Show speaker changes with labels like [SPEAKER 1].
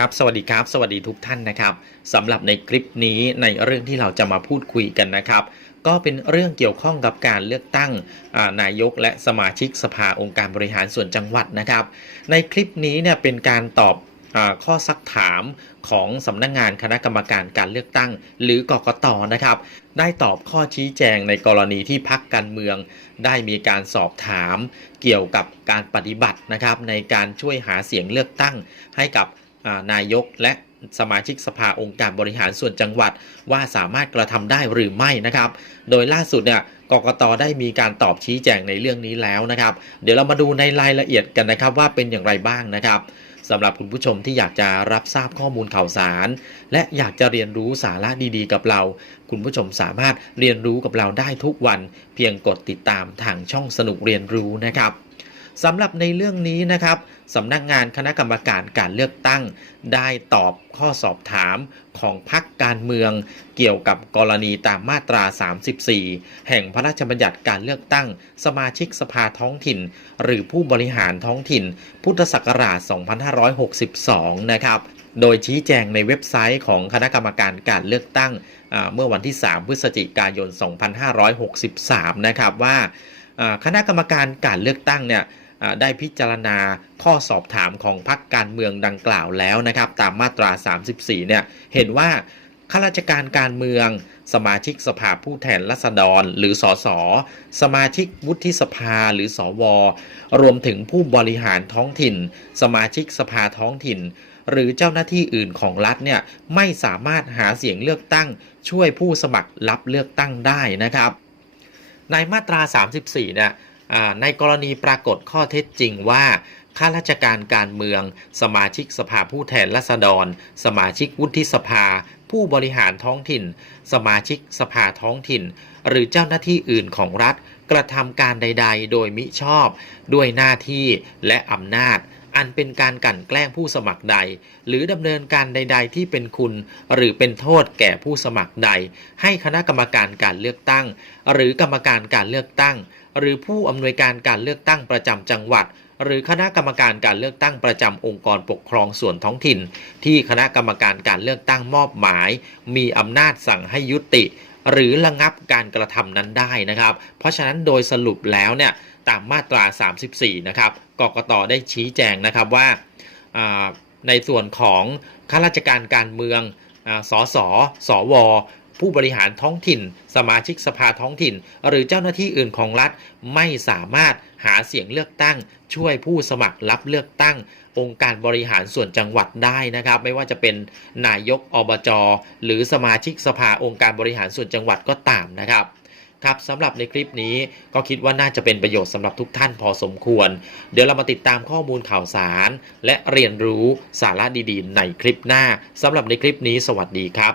[SPEAKER 1] ครับ สวัสดีครับ สวัสดีทุกท่านนะครับสำหรับในคลิปนี้ในเรื่องที่เราจะมาพูดคุยกันนะครับ ก็เป็นเรื่องเกี่ยวข้องกับการเลือกตั้งนายกและสมาชิกสภาองค์การบริหารส่วนจังหวัดนะครับ ในคลิปนี้เนี่ยเป็นการตอบอข้อซักถามของสำนักงงานคณะกรรมการการเลือกตั้ง หรือกกตนะครับ ได้ตอบข้อชี้แจงในกรณีที่พักการเมือง ได้มีการสอบถาม เกี่ยวกับการปฏิบัตินะครับ ในการช่วยหาเสียงเลือกตั้งให้กับ นายกและสมาชิกสภาองค์การบริหารส่วนจังหวัด ว่าสามารถกระทำได้หรือไม่นะครับ โดยล่าสุดเนี่ยกกตได้มีการตอบชี้แจงในเรื่องนี้แล้วนะครับ เดี๋ยวเรามาดูในรายละเอียดกันนะครับว่าเป็นอย่างไรบ้างนะครับสำหรับคุณผู้ชมที่อยากจะรับทราบข้อมูลข่าวสาร และอยากจะเรียนรู้สาระดีๆ กับเรา คุณผู้ชมสามารถเรียนรู้กับเราได้ทุกวัน เพียงกดติดตามทางช่องสนุกเรียนรู้นะครับ สำหรับในเรื่องนี้นะครับสำนักงานคณะกรรมการการเลือกตั้ง ได้ตอบข้อสอบถามของพรรคการเมือง เกี่ยวกับกรณีตามมาตรา 34 แห่งพระราชบัญญัติการเลือกตั้ง สมาชิกสภาท้องถิ่น หรือผู้บริหารท้องถิ่น พุทธศักราช 2562 นะครับโดยชี้แจงในเว็บไซต์ของคณะกรรมการการเลือกตั้งเมื่อวันที่ 3 พฤศจิกายน 2563 นะครับว่าคณะกรรมการการเลือกตั้งเนี่ย ได้พิจารณาข้อสอบถามของพรรคการเมืองดังกล่าวแล้วนะครับ ตามมาตรา 34 เนี่ย เห็นว่าข้าราชการการเมือง สมาชิกสภาผู้แทนราษฎร หรือสส สมาชิกวุฒิสภาหรือสว รวมถึงผู้บริหารท้องถิ่น สมาชิกสภาท้องถิ่น หรือเจ้าหน้าที่อื่นของรัฐเนี่ยไม่สามารถหาเสียงเลือกตั้ง ช่วยผู้สมัครรับเลือกตั้งได้นะครับ ในมาตรา 34 เนี่ยอ่า ในกรณีปรากฏข้อเท็จจริงว่าข้าราชการการเมือง สมาชิกสภาผู้แทนราษฎร สมาชิกวุฒิสภา ผู้บริหารท้องถิ่น สมาชิกสภาท้องถิ่น หรือเจ้าหน้าที่อื่นของรัฐ กระทำการใด ๆ โดยมิชอบ ด้วยหน้าที่และอำนาจ อันเป็นการกลั่นแกล้งผู้สมัครใด หรือดำเนินการใด ๆ ที่เป็นคุณ หรือเป็นโทษแก่ผู้สมัครใด ให้คณะกรรมการการเลือกตั้ง หรือกรรมการการเลือกตั้ง หรือผู้อำนวยการการเลือกตั้งประจำจังหวัด หรือคณะกรรมการการเลือกตั้งประจำองค์กรปกครองส่วนท้องถิ่น ที่คณะกรรมการการเลือกตั้งมอบหมาย มีอำนาจสั่งให้ยุติ หรือระงับการกระทำนั้นได้นะครับ เพราะฉะนั้นโดยสรุปแล้วเนี่ย ตามมาตรา 34 นะครับกกตได้ชี้แจงนะครับว่าในส่วนของข้าราชการการเมืองอาสสสว ผู้บริหารท้องถิ่น สมาชิกสภาท้องถิ่น หรือเจ้าหน้าที่อื่นของรัฐไม่สามารถหาเสียงเลือกตั้ง ช่วยผู้สมัครรับเลือกตั้ง องค์การบริหารส่วนจังหวัดได้นะครับ ไม่ว่าจะเป็นนายกอบจ หรือสมาชิกสภาองค์การบริหารส่วนจังหวัดก็ตามนะครับ ครับสำหรับในคลิปนี้ก็คิดว่าน่าจะเป็นประโยชน์สำหรับทุกท่านพอสมควร เดี๋ยวเรามาติดตามข้อมูลข่าวสาร และเรียนรู้สาระดีๆ ในคลิปหน้าสำหรับในคลิปนี้สวัสดีครับ